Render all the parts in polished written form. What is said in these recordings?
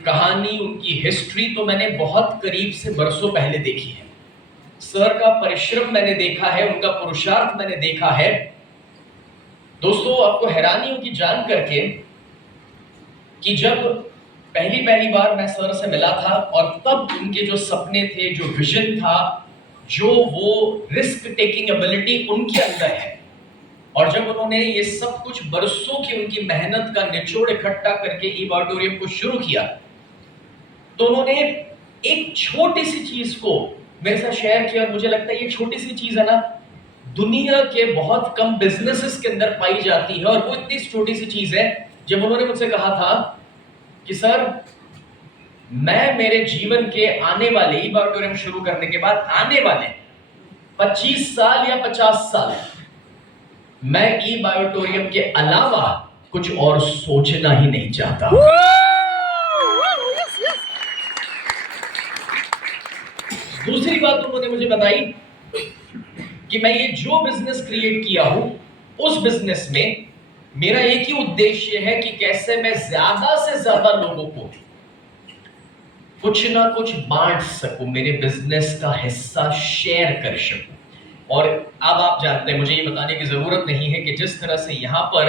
कहानी, उनकी हिस्ट्री तो मैंने बहुत करीब से बरसों पहले देखी है। सर का परिश्रम मैंने देखा है, उनका पुरुषार्थ मैंने देखा है। दोस्तों, आपको हैरानी होगी जान करके कि जब पहली बार मैं सर से मिला था और तब उनके जो सपने थे, जो विजन था, जो वो रिस्क टेकिंग एबिलिटी उनके अंदर है, और जब उन्होंने ये सब कुछ बरसों की उनकी मेहनत का निचोड़ इकट्ठा करके ईब ऑडिटोरियम को शुरू किया, तो उन्होंने एक छोटी सी चीज को मेरे साथ शेयर किया। और मुझे लगता है ये छोटी सी चीज है ना, दुनिया के बहुत कम बिजनेसेस के अंदर पाई जाती है, और वो इतनी छोटी सी चीज है। जब उन्होंने मुझसे कहा था कि सर, मैं मेरे जीवन के आने वाले ईब ऑडिटोरियम शुरू करने के बाद आने वाले 25 साल या 50 साल मैं ईब ऑडिटोरियम के अलावा कुछ और सोचना ही नहीं चाहता। दूसरी बात उन्होंने मुझे बताई कि मैं ये जो बिजनेस क्रिएट किया हूं, उस बिजनेस में मेरा एक ही उद्देश्य है कि कैसे मैं ज्यादा से ज्यादा लोगों को कुछ ना कुछ बांट सकूं, मेरे बिजनेस का हिस्सा शेयर कर सकूं। और अब आप जानते हैं, मुझे ये बताने की जरूरत नहीं है कि जिस तरह से यहां पर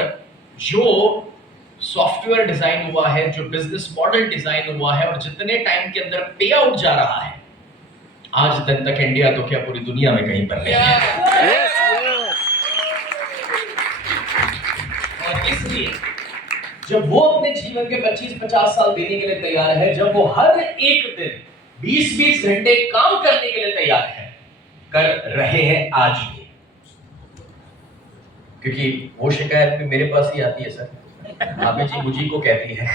जो सॉफ्टवेयर डिजाइन हुआ है, जो बिजनेस मॉडल डिजाइन हुआ है, और जितने टाइम के अंदर पे आउट जा रहा है, आज दिन तक इंडिया तो क्या पूरी दुनिया में कहीं पर नहीं है। और इसलिए जब वो अपने जीवन के 25-50 साल देने के लिए तैयार है, जब वो हर एक दिन 20-20 घंटे काम करने के लिए तैयार है, कर रहे हैं आज भी, क्योंकि वो शिकायत भी मेरे पास ही आती है, सर भाभी जी मुझी को कहती है।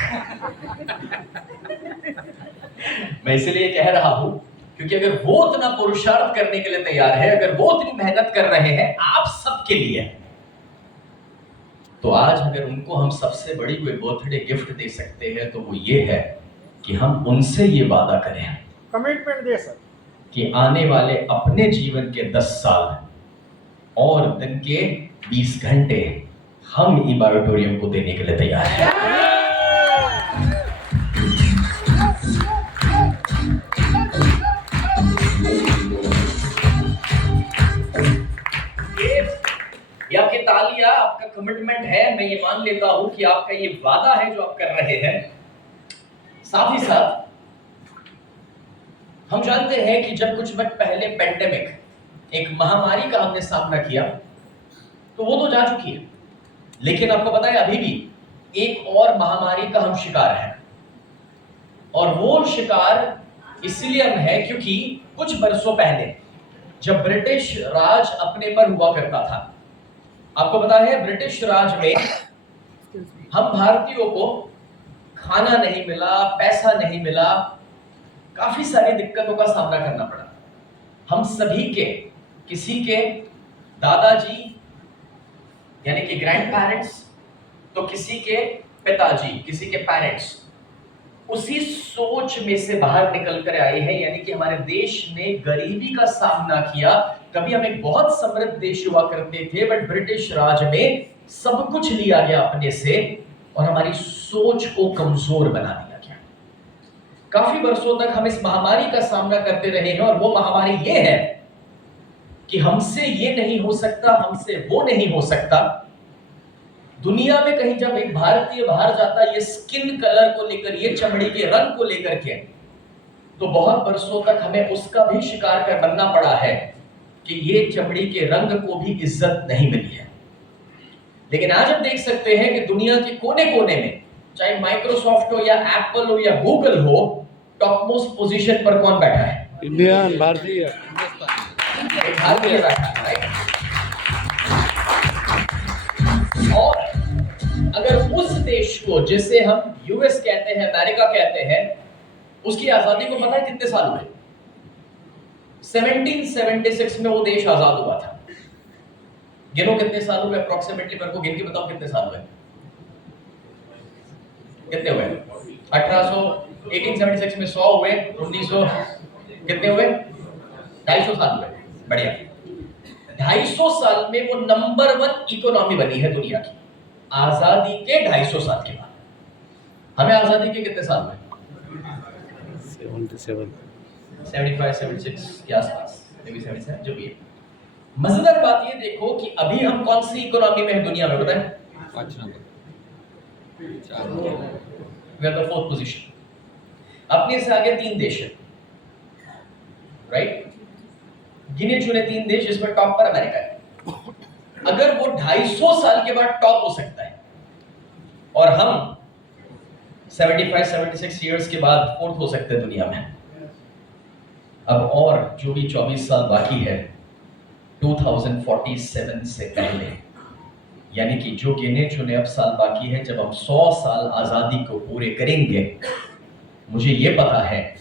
मैं इसलिए कह रहा हूं क्योंकि अगर वो उतना पुरुषार्थ करने के लिए तैयार है, अगर वो उतनी मेहनत कर रहे हैं आप सबके लिए, तो आज अगर उनको हम सबसे बड़ी कोई बर्थडे गिफ्ट दे सकते हैं तो वो ये है कि हम उनसे ये वादा करें, कमिटमेंट दे सर, कि आने वाले अपने जीवन के 10 साल और दिन के 20 घंटे हम ईब ऑडिटोरियम को देने के लिए तैयार हैं। ये आपकी तालियां, आपका कमिटमेंट है। मैं ये मान लेता हूं कि आपका ये वादा है जो आप कर रहे हैं। साथ ही साथ हम जानते हैं कि जब कुछ वक्त पहले पेंडेमिक, एक महामारी का हमने सामना किया, तो वो तो जा चुकी है, लेकिन आपको पता है अभी भी एक और महामारी का हम शिकार हैं। और वो शिकार इसलिए हम है क्योंकि कुछ बरसों पहले जब ब्रिटिश राज अपने पर हुआ करता था, आपको पता है ब्रिटिश राज में हम भारतीयों को खाना नहीं मिला, पैसा नहीं मिला, काफी सारी दिक्कतों का सामना करना पड़ा। हम सभी के, किसी के दादाजी यानी कि ग्रैंड पेरेंट्स, तो किसी के पिताजी, किसी के पेरेंट्स उसी सोच में से बाहर निकल कर आए हैं। यानी कि हमारे देश ने गरीबी का सामना किया। कभी हम एक बहुत समृद्ध देश हुआ करते थे, बट ब्रिटिश राज में सब कुछ लिया गया अपने से और हमारी सोच को कमजोर बना दिया गया। काफी वर्षों तक हम इस महामारी का सामना करते रहे हैं, और वो महामारी ये है कि हमसे ये नहीं हो सकता, हमसे वो नहीं हो सकता। दुनिया में कहीं जब एक भारतीय बाहर जाता है ये स्किन कलर को लेकर, ये चमड़ी के रंग को लेकर के, तो बहुत वर्षों तक हमें उसका भी शिकार कर बनना पड़ा है कि ये चमड़ी के रंग को भी इज्जत नहीं मिली है। लेकिन आज हम देख सकते हैं कि दुनिया के कोने कोने में, चाहे माइक्रोसॉफ्ट हो या एप्पल हो या गूगल हो, टॉप मोस्ट पोजीशन पर कौन बैठा है? इंडियन, भारतीय, भारतीय बैठा है, राइट? और अगर उस देश को, जिसे हम यूएस कहते हैं, अमेरिका कहते हैं, उसकी आजादी को पता है कितने साल हुए? 1776 में वो देश आजाद हुआ था। गिनो कितने साल हुए अप्रोक्सीमेटली, मेरे को गिन के बताओ कितने साल हुए, कितने हुए? 1876 में 100 हुए, 1900 कितने हुए? 250 साल हुए। बढ़िया, 250 साल में वो नंबर 1 इकोनॉमी बनी है दुनिया की, आजादी के 250 साल के बाद। हमें आजादी के कितने साल हुए? 77 75 76 के आसपास, मे बी 77, जो भी है। मजेदार बात ये देखो कि अभी हम कौन सी इकोनॉमी में है दुनिया में, बताएं? 5 number we are the 4th position. अपने से आगे 3 देश है, राइट? गिने चुने 3 देश, जिसमें टॉप पर अमेरिका है। अगर वो 250 साल के बाद टॉप हो सकता है और हम 75 76 इयर्स के बाद 4th हो सकते हैं दुनिया में। अब और जो भी 24 साल बाकी है 2047 से पहले, यानी कि जो गिने चुने अब साल बाकी है, जब हम 100 साल आजादी को पूरे करेंगे, मुझे ये पता है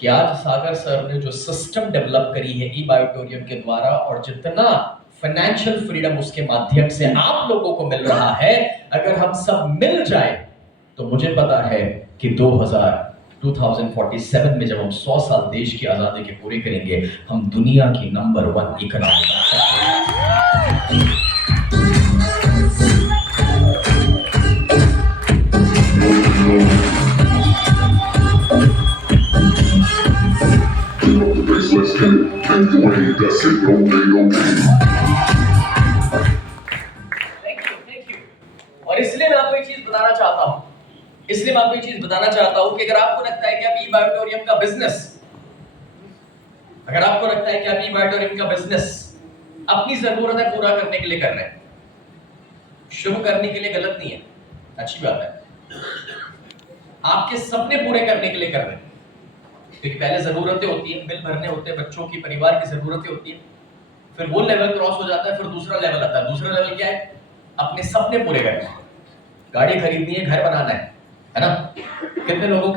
कि आज सागर सर ने जो सिस्टम डेवलप करी है ई बायोटोरियम के द्वारा, और जितना फाइनेंशियल फ्रीडम उसके माध्यम से आप लोगों को मिल रहा है, अगर हम सब मिल जाए तो मुझे पता है कि 2047 में जब हम 100 साल देश की आजादी के पूरे करेंगे, हम दुनिया की नंबर 1 इकोनॉमी बन सकते हैं। Let's get it, and Dwayne, that's it, thank you. और इसलिए मैं आपको एक चीज बताना चाहता हूं, कि अगर आपको लगता है कि आप ई बायोटोरियम का बिजनेस, अपनी जरूरतें पूरा करने के लिए कर रहे हैं, शुभ करने के लिए गलत नहीं है, अच्छी बात है, आपके सपने पूरे करने के लिए कर रहे हैं, क्योंकि पहले जरूरतें होती है, बिल भरने होते हैं, बच्चों की, परिवार की जरूरतें होती है, फिर वो लेवल क्रॉस हो जाता है, फिर दूसरा लेवल आता है। दूसरा लेवल क्या है? अपने सपने पूरे करने, गाड़ी खरीदनी है, घर बनाना है ना? कितने लोगों के